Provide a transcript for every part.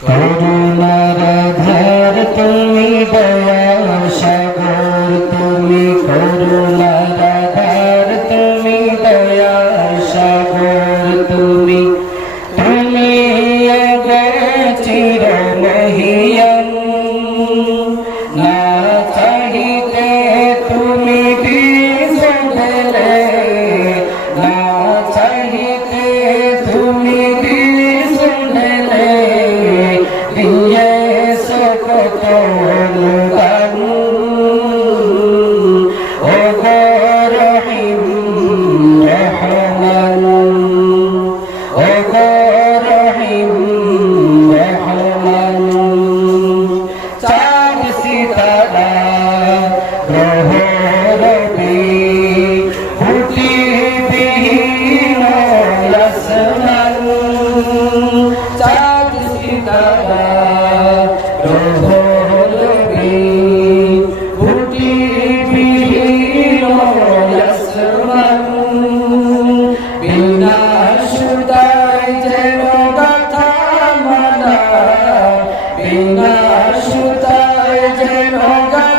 করুণার ধার তুমি দয়া সাগর তুমি করুণার da da সুতায় যেন গা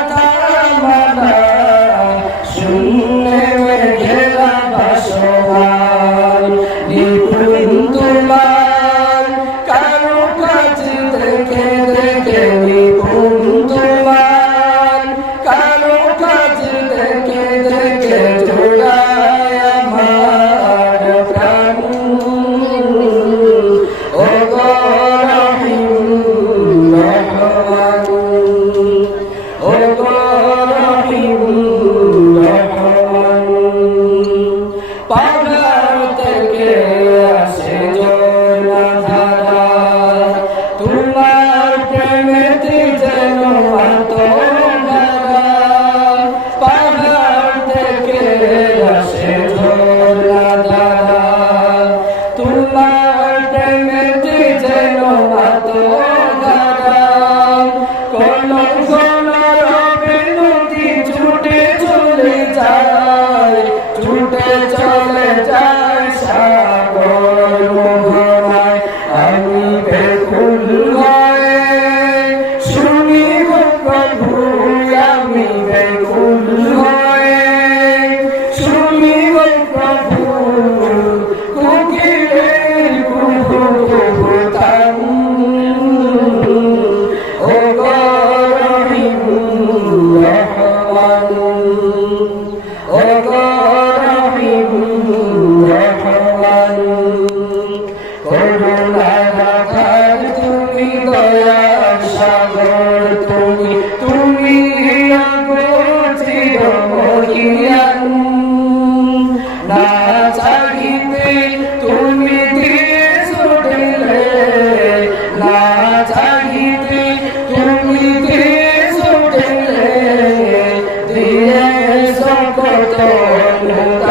যেন না Amén.